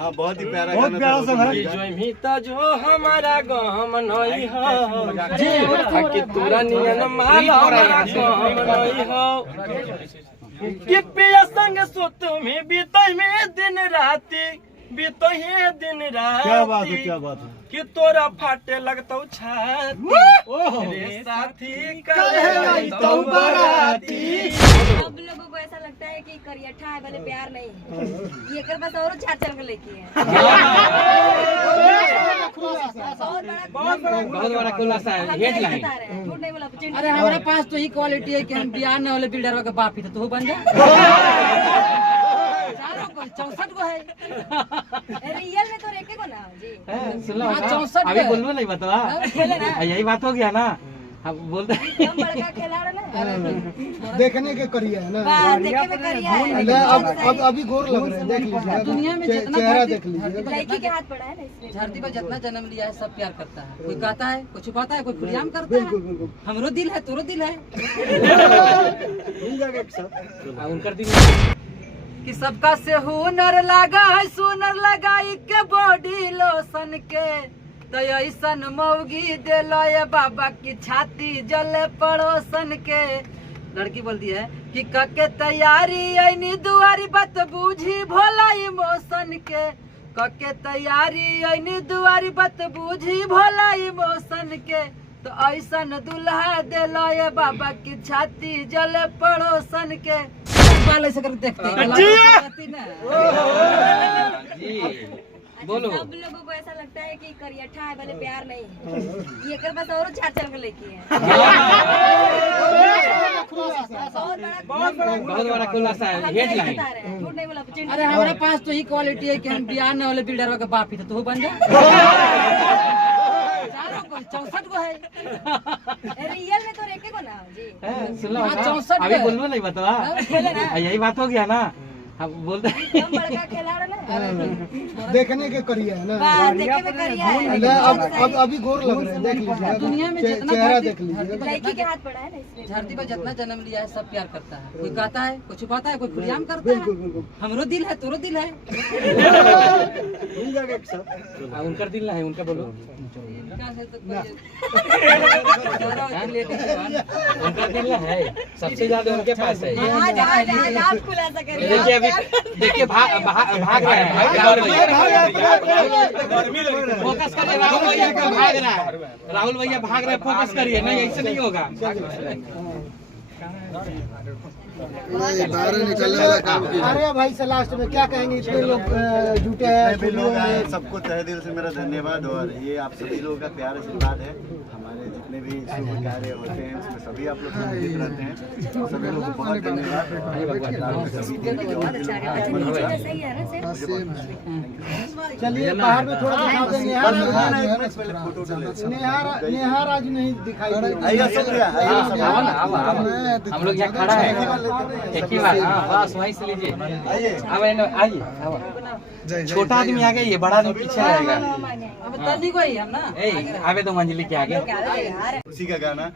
हाँ बहुत ही प्यारा बहुत प्यारा सॉन्ग है। जो हमारा गम नहीं हो कि तोरा नियन माला हमारा गम नहीं हो कि पिया संग सुत में बीतई में दिन राती बीतई दिन राती। क्या बात है, क्या बात है। कि तोरा फाटे लगतौ छाती रे साथी कहे तो बराती। अब लोगों को ऐसा लगता है कि करियठा है भले प्यार नहीं है, ये कर बस और चार चल के लेके है। बहुत बड़ा खुलासा है, हेडलाइन। झूठ नहीं बोला। अरे हमारे पास तो ही क्वालिटी है कि हम बिहार न वाले बिल्डर का बाप ही तो बन जा। 64 को है रियल में तो रेके को ना जी। सुन लो 64 अभी बोलूं नहीं बता यही बात हो गया ना। अब बोलते हम बड़का खिलाड़ी ना देखने के करिए है ना। देखे में करिया है। अब अभी गोर लग रहे हैं, देख लीजिए दुनिया में जितना चेहरा देख लीजिए। लड़की के हाथ पड़ा है ना इसमें। धरती पर जितना जन्म लिया है सब प्यार करता है। कोई कहता है, कोई छुपाता है, कोई खुलेआम करता है। हमरो दिल है, तोरो दिल है। मिल जाएगा एक साथ। उनकर दिन कि सबका से हुनर लगा है, सुनर लगाई के बॉडी लोशन के तो ऐसन मौगी दिलो ये बाबा की छाती जले पड़ोसन के। लड़की बोलती है कि कके तैयारी ऐनी दुआरी बात बूझी भोला इमोशन के। कके तैयारी ऐनी दुआरी बात बूझी भोला इमोशन के तो ऐसन दुल्हा दिलो ये बाबा की छाती जले पड़ोसन के। बाल ऐसे करके देखते हैं। बोलो। अब लोगों को ऐसा लगता है कि करियठा है भले प्यार नहीं है, ये कर बस और चार चल के लेके है। बहुत बड़ा खुलासा है, हेडलाइन। झूठ नहीं बोला। अरे हमारे पास तो ही क्वालिटी है कि हम बिहार न वाले बिल्डर का बाप ही तो बन जा। 64 को है रियल में तो रेके को ना जी। सुन लो 64 अभी बोलूं नहीं बता यही बात हो गया ना। अब बोलते हम बड़का खिलाड़ी ना देखने के करिए है ना। देखे में करिया है। अब अभी गोर लग रहे हैं, देख लीजिए दुनिया में जितना चेहरा देख लीजिए। लड़की के हाथ पड़ा है ना इसमें। धरती पर जितना जन्म लिया है सब प्यार करता है। कोई कहता है, कोई छुपाता है, कोई खुलेआम करता है। बिल्कुल बिल्कुल हमरो दिल है, तोरो दिल है। मिल जाएगा एक साथ। उनकर दिल ना है, उनका बोलो। उनका दिल ना है, सबसे ज्यादा उनके पास है। आप खुलासा करिए। देखिए अभी देखिए भाग रहा है, फोकस करिए। राहुल भैया भाग रहा है, राहुल भैया भाग रहे हैं, फोकस करिए। नहीं ऐसे नहीं होगा। बाहर निकलने वाला काम किया। अरे भाई से लास्ट में क्या कहेंगे, इतने लोग जुटे हैं भी लोग आए, सबको तहे दिल से मेरा धन्यवाद। और ये आप सभी लोगों का प्यार आशीर्वाद है। हमारे जितने भी शुभ कार्य होते हैं उसमें सभी आप लोग सम्मिलित रहते हैं। सभी लोगों को बहुत धन्यवाद। चलिए बाहर में थोड़ा दिखा देंगे। नेहा आज नहीं दिखाई दे। हम लोग यहाँ खड़ा है, एक ही बार। हाँ बस वहीं से लीजिए। आइए छोटा आदमी आगे, ये बड़ा आदमी पीछे रहेगा। अब तनी को ही हम ना आवे दो मंजिली के आगे। उसी का गाना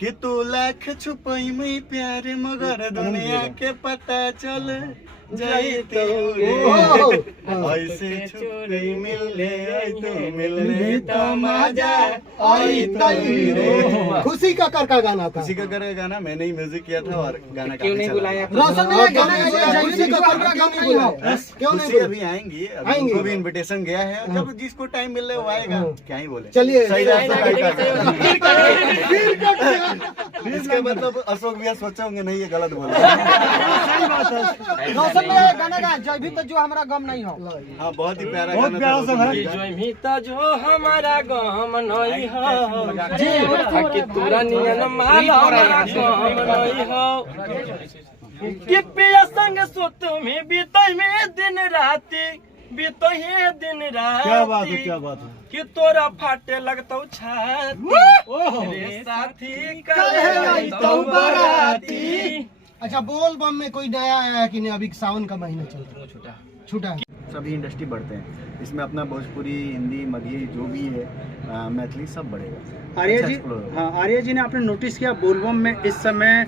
कि तू लाख छुपाई में प्यार मगर दुनिया के पता चल जाई तो ऐसे छोड़ी मिलने आई तो मिलने तो मजा आई रे। खुशी का कर का गाना था। खुशी का कर का गाना मैंने ही म्यूजिक किया था और गाना क्यों नहीं बुलाया? रोशन ने गाना गाया, खुशी का कर का क्यों नहीं बुलाया? क्यों नहीं खुशी अभी आएंगी, अभी उनको भी इनविटेशन गया है। जब जिसको टाइम मिल रहा है वो आएगा, क्या ही बोले। चलिए इसके मतलब अशोक भैया सोचे होंगे नहीं ये गलत बोला। रोशन ने गाना गाया, जय भी तो जो हमारा गम नहीं हो। हाँ बहुत ही प्यारा बहुत प्यारा सॉन्ग है। जो हमारा गम नहीं हो कि तोरा नियन माला हमारा गम नहीं हो कि पिया संग सुत में बीतई में दिन राती बीतई दिन राती। क्या बात है, क्या बात है। कि तोरा फाटे लगतौ छाती रे साथी कहे तो बराती। अच्छा बोल बम में कोई नया आया है कि नहीं? अभी सावन का महीना चल रहा है, छूटा है। सभी इंडस्ट्री बढ़ते हैं, इसमें अपना भोजपुरी, हिंदी, मगही जो भी है, मैथिली सब बढ़ेगा। आर्या जी, हाँ आर्या जी ने आपने नोटिस किया बोलबम में इस समय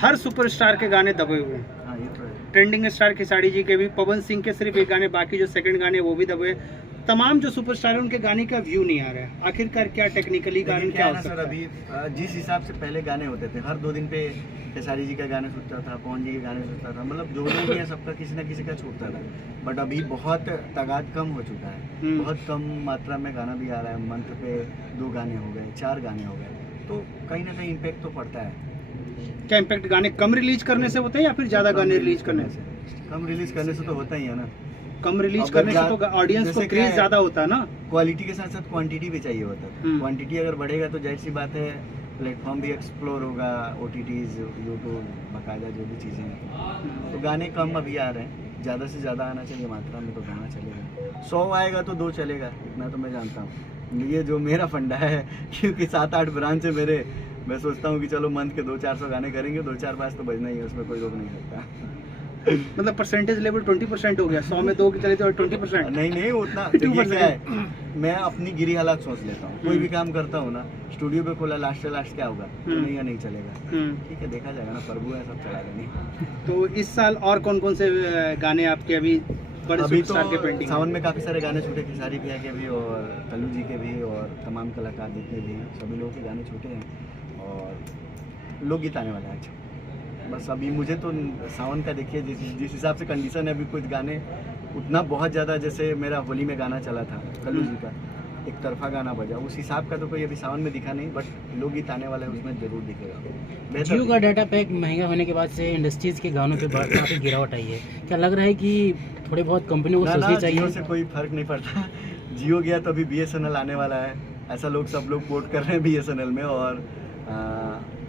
हर सुपरस्टार के गाने दबे हुए हैं। हाँ ये तो है। ट्रेंडिंग स्टार खेसारी जी के भी, पवन सिंह के सिर्फ एक गाने, बाकी जो सेकंड गाने वो भी दबे। तमाम जो सुपरस्टार हैं उनके गाने का व्यू नहीं आ रहा है, आखिरकार क्या टेक्निकली कारण क्या हो सर? सकता है? अभी जिस हिसाब से पहले गाने होते थे, हर 2 दिन पे खेसारी जी का गाना छूटता था, पवन जी के गाने छूटता था, मतलब जो लोग हैं सबका किसी ना किसी का छूटता था। बट अभी बहुत तादाद कम हो चुका है, बहुत कम मात्रा में गाना भी आ रहा है। मंथ पे 2 गाने हो गए, 4 गाने हो गए, तो कहीं ना कहीं इम्पेक्ट तो पड़ता है। क्या इम्पैक्ट गाने कम रिलीज करने से होता है या फिर ज्यादा गाने रिलीज करने से? कम रिलीज करने से तो होता ही है ना। कम रिलीज अब करने से तो ऑडियंस को जैसे क्या क्रेज है, ज्यादा होता है ना। क्वालिटी के साथ साथ क्वांटिटी भी चाहिए होता है। क्वांटिटी अगर बढ़ेगा तो जाहिर सी बात है प्लेटफॉर्म भी एक्सप्लोर होगा, OTTs, यूट्यूब, बाकायदा जो भी चीज़ें हैं। तो गाने कम अभी आ रहे हैं, ज़्यादा से ज़्यादा आना चाहिए मात्रा में, तो गाना चलेगा। 100 आएगा तो 2 चलेगा, इतना तो मैं जानता हूँ। ये जो मेरा फंडा है, क्योंकि 7-8 ब्रांच है मेरे, मैं सोचता हूँ कि चलो मंथ के 200-400 गाने करेंगे, 2-4 बार तो बजना ही है, उसमें कोई रोक नहीं सकता। मतलब परसेंटेज लेवल 20% हो गया, 100 में 2 की चले तो 20%। नहीं उतना देखिए क्या है, मैं अपनी गिरी हालात सोच लेता हूँ। कोई भी काम करता हूँ ना, स्टूडियो पे खोला, लास्ट क्या होगा तो नहीं या नहीं चलेगा, ठीक है देखा जाएगा ना, प्रभु है सब चला लेंगे। तो इस साल और कौन कौन से गाने आपके अभी बड़े अभी तो सुपरस्टार के पेंटिंग? सावन में काफ़ी सारे गाने छूटे, खेसारी भैया के भी और कल्लू जी के भी और तमाम कलाकार जितने भी हैं सभी लोगों के गाने छूटे हैं और लोकगीत आने वाला है। अच्छा बस अभी मुझे तो सावन का देखिए जिस हिसाब से कंडीशन है, अभी कुछ गाने उतना बहुत ज़्यादा, जैसे मेरा होली में गाना चला था कल्लू जी का, एक तरफा गाना बजा, उस हिसाब का तो कोई अभी सावन में दिखा नहीं, बट लोकगीत आने वाला है उसमें जरूर दिखेगा। जियो का डाटा पैक महंगा होने के बाद से इंडस्ट्रीज के गानों पे काफी गिरावट आई है, क्या लग रहा है कि थोड़ी बहुत कंपनियों को सोचनी चाहिए? जियो से कोई फर्क नहीं पड़ता, जियो गया तो अभी BSNL आने वाला है, ऐसा सब लोग पोर्ट कर रहे हैं BSNL में। और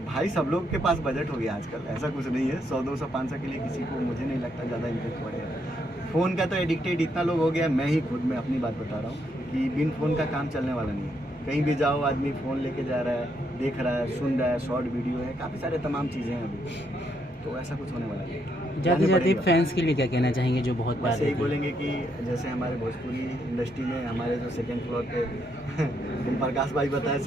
भाई सब लोग के पास बजट हो गया आजकल, ऐसा कुछ नहीं है 100, 200, 500 के लिए किसी को मुझे नहीं लगता ज़्यादा इम्पैक्ट पड़ेगा। फ़ोन का तो एडिक्टेड इतना लोग हो गया, मैं ही खुद में अपनी बात बता रहा हूँ कि बिन फ़ोन का काम चलने वाला नहीं है। कहीं भी जाओ आदमी फ़ोन लेके जा रहा है, देख रहा है, सुन रहा है, शॉर्ट वीडियो है, काफ़ी सारे तमाम चीज़ें हैं अभी, तो ऐसा कुछ होने वाला नहीं। जाते जाते फैंस के लिए क्या कहना चाहेंगे जो बहुत बस यही बोलेंगे कि जैसे हमारे भोजपुरी इंडस्ट्री में हमारे जो 2nd फ्लोर पे प्रकाश भाई बताए,